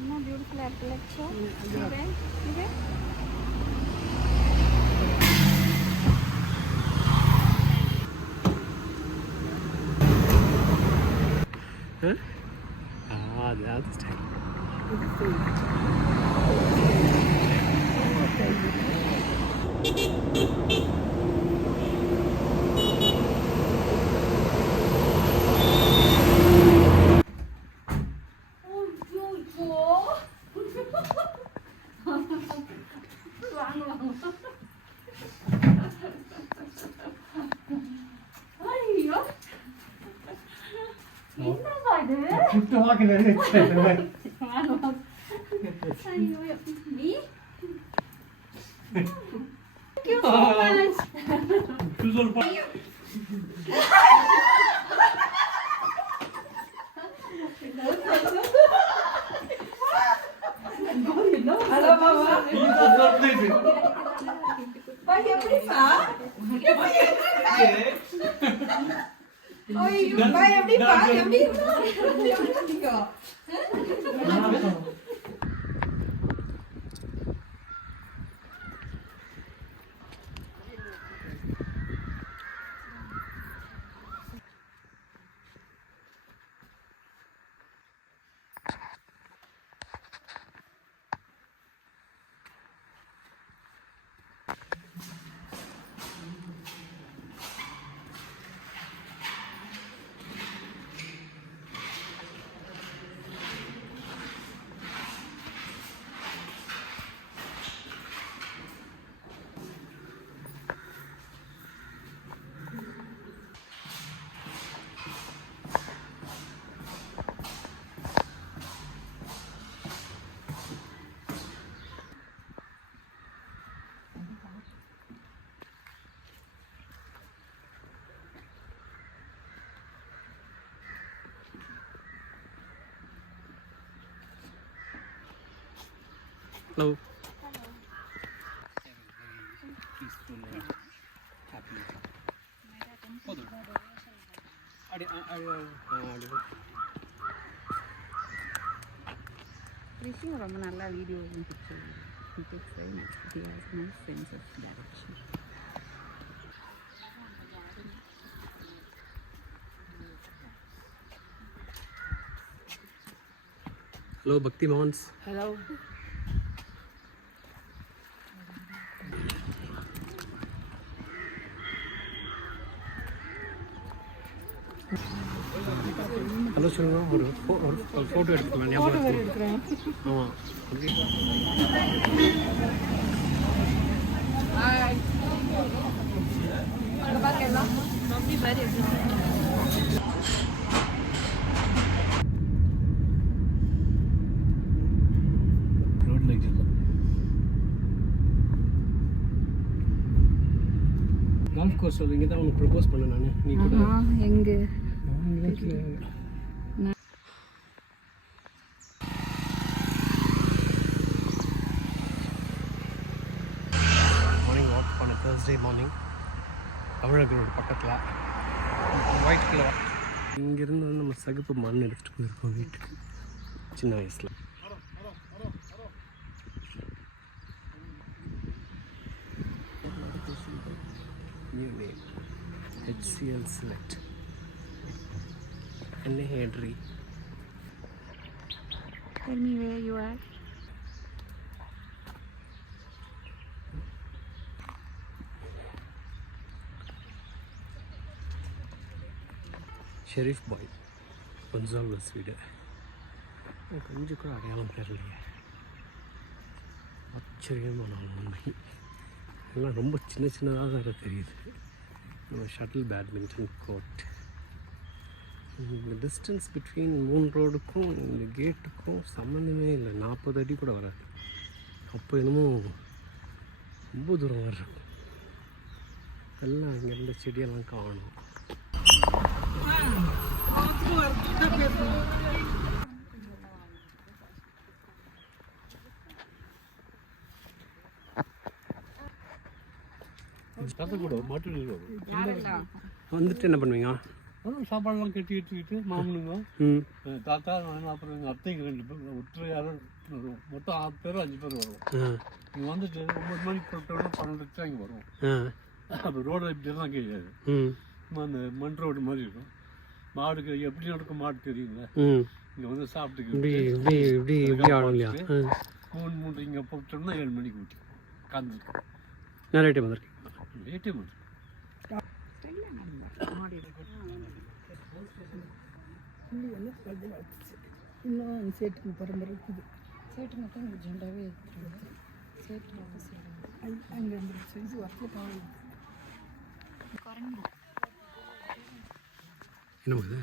என்ன பியூட்டிஃபுல்லாக இருக்குல்ல ஸோ இது அது ஸ்டைல் Hello. Rishi ரொம்ப நல்லா video picture he has nice sense of direction. Hello, Bhakti Mohans. Hello. Hello சொல்லுங்க ஒரு ஃபோட்டோ எடுத்துக்கலாம் ஞாபகம் எடுக்கிறேன் ஆமாம் கால்ஃப் கோர்ஸ் இங்கே தான் உனக்கு ப்ரப்போஸ் பண்ணேன் நான் நீ கூட எங்கே மார்னிங் வாக் பண்ண தேர்ஸ்டே மார்னிங் தமிழக ரோடு பக்கத்தில் ஒயிட் கலர் இங்கேருந்து வந்து நம்ம சகுப்பு மண் எடுத்துகிட்டு போயிருக்கோம் வீட்டுக்கு சின்ன வயசில் HCL Select and Henry. Tell me where you are. Sharif பாய் கொன்சால்வஸ் வீடு கொஞ்சம் கூட அடையாளம் தெரியலையே ஆச்சரியமான உண்மை எல்லாம் ரொம்ப சின்ன சின்னதாக தான் தெரியுது நம்ம ஷட்டில் பேட்மிண்டன் கோர்ட் இந்த டிஸ்டன்ஸ் பிட்வீன் மூணு ரோடுக்கும் இந்த கேட்டுக்கும் சம்மந்தமே இல்லை 40 அடி கூட வராது அப்போ என்னமோ ரொம்ப தூரம் வர்றோம் எல்லாம் இங்கே இருந்த செடியெல்லாம் காணும் வந்துட்டு என்ன பண்ணுவீங்க அப்புறம் சாப்பாடெல்லாம் கட்டி எடுத்துக்கிட்டு மாமனுங்க ம் தாத்தா நான் அப்புறம் எங்கள் அத்தைங்க 2 பேர் ஒருத்தர் யாரும் மொத்தம் 6 பேர் 5 பேர் வருவோம். இங்கே வந்துட்டு 9 மணிக்கு போட்டோம்னா 12 தான் இங்கே வருவோம். அப்போ ரோடு இப்படி தான் கிடையாது, அந்த மண் ரோடு மாதிரி இருக்கும். மாடுக்கு எப்படி நடக்கும் மாடு தெரியுங்களா, இங்கே வந்து சாப்பிட்டுக்கிட்டு 3 இங்கே போட்டோம்னா 7 மணிக்கு ஊட்டி காந்துருக்கோம். நிறைய டைம் வந்திருக்கேன். லேட்டே மட்டும் இன்னும் சேட்டுக்கு பரம்பரை இருக்குது. சேட்டு மட்டும் எனக்கு ஜெண்டாவே இருக்குது. சேட்டு அங்கே இருந்துச்சு, இது வரல பாவம். என்ன இது?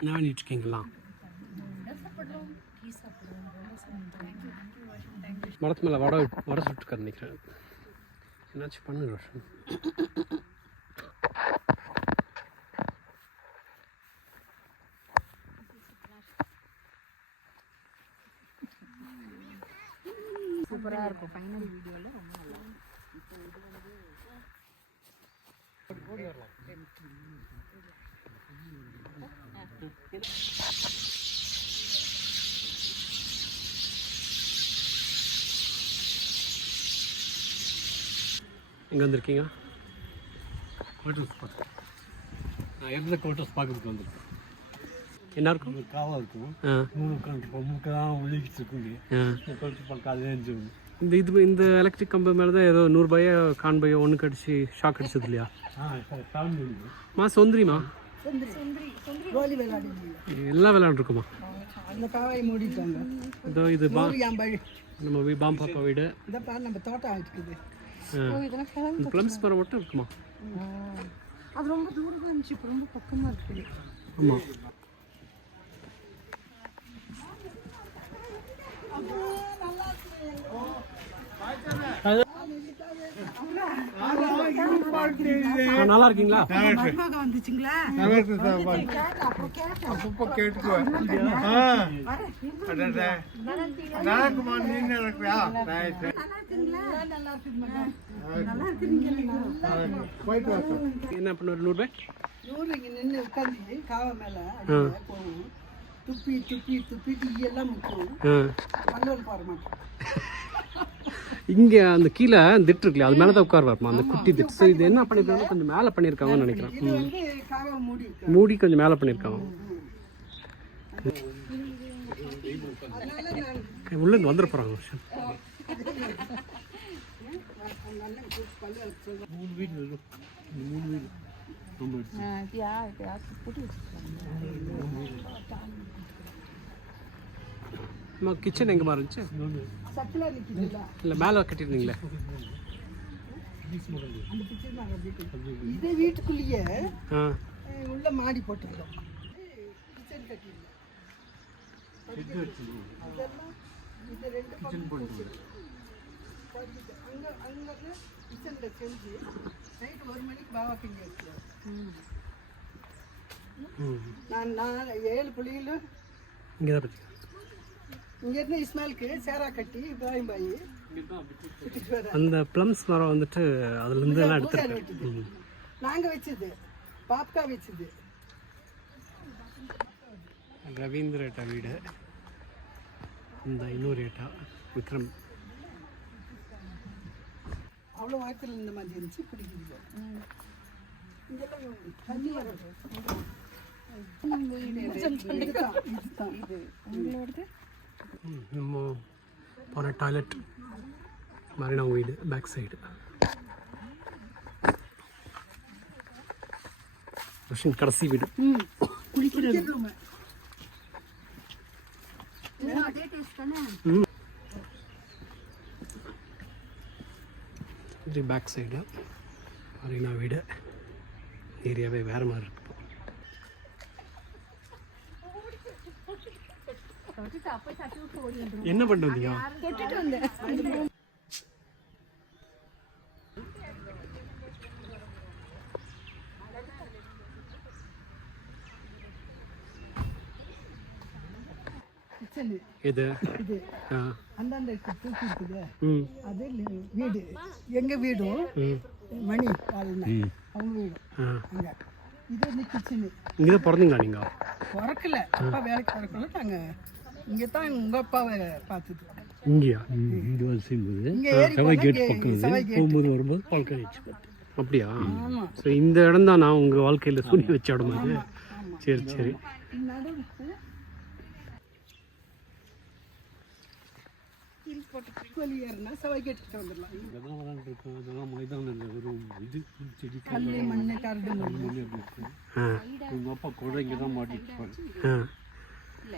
என்ன பண்ணிட்டு இருக்கீங்களா? மரத்து மேலே வடை சுட்டுக்க நினைக்கிறேன். என்னாச்சும் பண்ணு ரோஷன். சூப்பராக இருக்கும். ஃபைனல் வீடியோவில் ரொம்ப நல்லா இருக்கும். எங்கே வந்திருக்கீங்க? கோட்டர்ஸ் பார்க்க. நான் இருந்த கோட்டர்ஸ் பார்க்கறதுக்கு வந்திருக்கேன். என்ன இருக்கும்? காவா இருக்கும், மூக்கு தான் ஒழிக்கிட்டு இருக்குங்க. கோட்டர் பார்க்க காலையில் எழுந்துருங்க. இந்த எலக்ட்ரிக் கம்பு மேலே தான் ஏதோ 100 ரூபாயோ கான்பையோ ஒன்று கடிச்சு ஷாக் அடிச்சது இல்லையா? மா சொந்திரிமா கோலி விளையாடுங்க. எல்லாம் விளையாண்டுருக்குமா? அந்த காவாயை மூடிட்டாங்க. இதோ இது நம்ம பாம் பாப்பா வீடு. இதப்பா நம்ம தோட்டம் இருக்குது. ப்ளம்ஸ் மரம் மட்டும் இருக்குமா? அது ரொம்ப தூரமாக இருந்துச்சு, இப்போ ரொம்ப பக்கமாக இருக்குது. ஆமாம். நல்லா இருக்கீங்களா? வந்துச்சுங்களா? என்ன பண்ண 100 ரூபாய் 100 இங்கே நின்று உட்காந்து காவை மேலே போகும். துப்பிட்டு எல்லாம் முக்கும். பல்லூர் போகிற மாட்டோம். இங்கே அந்த கீழே திட்டு இருக்குல்ல, அது மேலே தான் உட்காருவாருமா அந்த குட்டி திட்டு. ஸோ இது என்ன பண்ணிருக்காங்க, கொஞ்சம் மேலே பண்ணியிருக்காங்கன்னு நினைக்கிறேன். இது வந்து காவை மூடி கொஞ்சம் மேலே பண்ணியிருக்காங்க. உள்ளேருந்து வந்துட போகிறாங்க. 3 வீடு இருக்கும். 3 வீடு கிச்சன் எங்கேமா இருந்துச்சு? இல்லை மேலே கட்டியிருந்தீங்களே. இதே வீட்டுக்குள்ளேயே உள்ள மாடி போட்டுருக்கோம். கிச்சன் கட்டியிருக்கோம். இது 2 அங்கே கிச்சனில் செஞ்சு நைட்டு 1 மணிக்கு பாவா பிங்க வச்சுருவோம். நான் 7 புள்ளிகளும் இங்கே தான் பற்றி இங்கேருந்து இஸ்மாயிலுக்கு சேரா கட்டி இப்ராஹிம் பாய் அந்த ப்ளம்ஸ் மரம் வந்துட்டு அதுலேருந்து எல்லாம் எடுத்துருக்கு. நாங்கள் வச்சது பாப்கா வச்சது. ரவீந்திர ஏட்டா வீடு. இந்த இன்னொரு ஏட்டா விக்ரம். அவ்வளோ வாய்ப்பில் இந்த மாதிரி இருந்துச்சு, பிடிக்குது. இங்கெல்லாம் தண்ணி வருது. நம்ம போன டாய்லெட் மரினா வீடு பேக் சைடு. கடைசி வீடு குளிக்கிறது. இது பேக் சைடு மரினா வீடு. ஏரியாவே வேறு மாதிரி இருக்கு. என்ன பண்ணுறீங்க? கிச்சனு இது இது ஆ அந்தாண்ட தூக்கி இருக்குது ம் அது வீடு எங்கள் வீடும் மணி வாழ்னா அவங்க வீடும் ஆ அங்கே இது வந்து கிச்சனு. இங்கே தான் பிறந்தீங்களா நீங்கள்? பிறக்கல, அப்பா வேலைக்கு பிறக்கல. நாங்கள் இங்கே தான் உங்கள் அப்பாவை பார்த்துட்டு இங்கேயா? இங்கே வந்து செய்யும்போது இங்கே ஏறி செவ்வாய் கேட் போகும்போது வரும்போது பழக்கம் ஆயிடுச்சு. அப்படியா? ஆமாம். ஸோ இந்த இடம் தான் நான் உங்கள் வாழ்க்கையில் சூனி வச்ச இடம் அது. சரி சரி. நடுவுக்கு ஹில் போட்டு கோலி ஏறினா செவ்வாய் கேட்டுக்கிட்ட வந்துடலாம். இதெல்லாம் விளாண்டுருக்கோம். இதெல்லாம் மைதானம் ஒரு இது செடி கல் மண் கரடு மண். இருக்கும். ஆ எங்கள் அப்பா கூட இங்கே தான் மாட்டிட்டு இருப்பாரு. ஆ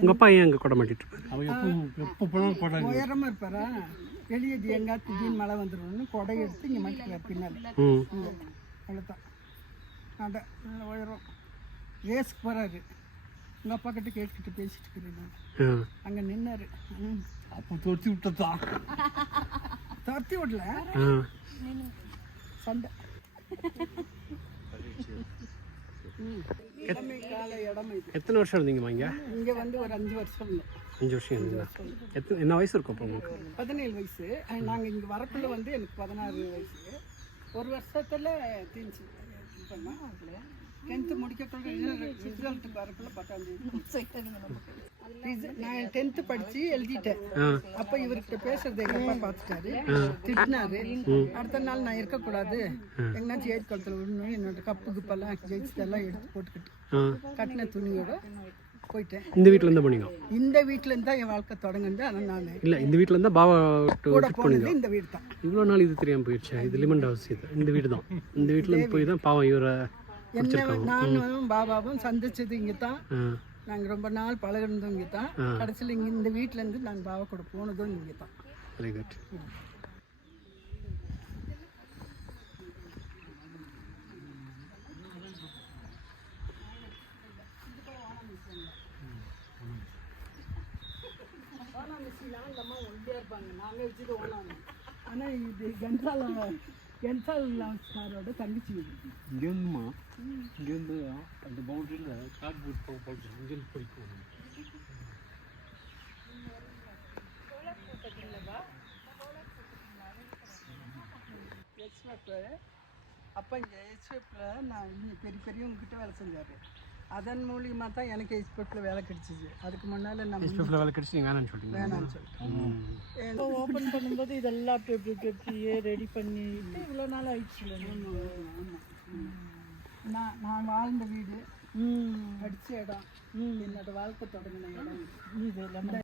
உங்கள் அப்பா ஏன் அங்கே கொடை மாட்டிட்டு இருப்பாரு? அவன் எப்போ போனாலும் கொடை உயரமாக இருப்பாரா, வெளியே எங்காவது திடீர்னு மழை வந்துடும்னு கொடை எடுத்து இங்கே மாட்டிக்குவார் பின்னால். ம் இங்கே அவ்வளோதான். அதான் நல்ல உயரம். ரேஸ்க்கு போகிறாரு. உங்கள் அப்பா கிட்ட கேட்டுக்கிட்டு பேசிட்டு இருக்கிறேன் நான். ஆ அங்கே நின்னாரு. அப்போ தொட்டி விட்டதான். துரத்தி விடல, ஆ சண்டை. இடமே கால இடமே இது. எத்தனை வருஷம் இருந்தீங்கம்மா இங்கே? இங்கே வந்து ஒரு 5 வருஷம் இல்லை, 5 வருஷம் இருந்தீங்களா? என்ன வயசு இருக்கும் அப்போ உங்களுக்கு? 17 வயசு. நாங்கள் இங்கே வரக்குள்ள வந்து எனக்கு 16 வயசு. ஒரு வருஷத்தில் தீஞ்சு பண்ணேன். 10th முடிக்கக்குள்ள ரிசல்ட் வரக்குள்ள 10ஆம் தேதி. நான் 10th படித்து எழுதிட்டேன். அப்போ இவர்கிட்ட பேசுறது எங்கள் அப்பா பார்த்துட்டாரு, திட்டினாரு. அடுத்த நாள் நான் இருக்கக்கூடாது, எங்கேனாச்சும் ஏரி குளத்தில் விடணும், என்னோட கப்பு கிப்பெல்லாம் ஜெயிச்சதெல்லாம் எடுத்து போட்டுக்கிட்டு கட்டின துணியோட போயிட்டேன். இந்த வீட்டில் தான் போனீங்க? இந்த வீட்டிலேருந்து தான் என் வாழ்க்கை தொடங்குது. ஆனால் நான் இல்லை, இந்த வீட்டில் இருந்தால் பாவா கூட போனது இந்த வீடு தான். இவ்வளோ நாள் இது தெரியாமல் போயிடுச்சா? இது லிமன் ஹவுஸ். இது இந்த வீடு தான். இந்த வீட்டிலேருந்து போய் தான் பாவம் இவரை என்ன நானும் பாபாவும் சந்திச்சது இங்கே தான். நாங்கள் ரொம்ப நாள் பழகிருந்தோம் இங்கே தான். கடைசியில் இங்கே இந்த வீட்டிலேருந்து நான் பாபா கூட போனதும் இங்கே தான். Very good. ஆனால் இது சாரோட தங்கச்சி வீடு. இங்கேருந்துமா இங்கேருந்து அந்த பவுண்டரியில் கார்ட்போர்ட் போட்டு இங்கேருந்து போய்க்குவோம். அப்போ இங்கே ஹெச்எஃப்பில் நான் இங்கே பெரியவங்ககிட்ட வேலை செஞ்சார். அதன் மூலியமாக தான் எனக்கு ஹெச்எஃப்பில் வேலை கிடைச்சிச்சு. அதுக்கு முன்னால் நம்ம ஹெச்எஃப்பில் வேலை கிடைச்சி நீங்கள் வேணான்னு சொல்லிட்டீங்க? வேணான்னு சொல்லிட்டேன். ஓப்பன் பண்ணும்போது இதெல்லாம் அப்படி அப்படி கட்டியே ரெடி பண்ணிட்டு இவ்வளோ நாள் ஆயிடுச்சு. நான் வாழ்ந்த வீடு, படித்த இடம், என்னோட வாழ்க்கை தொடங்கின இடம் இது எல்லாமே.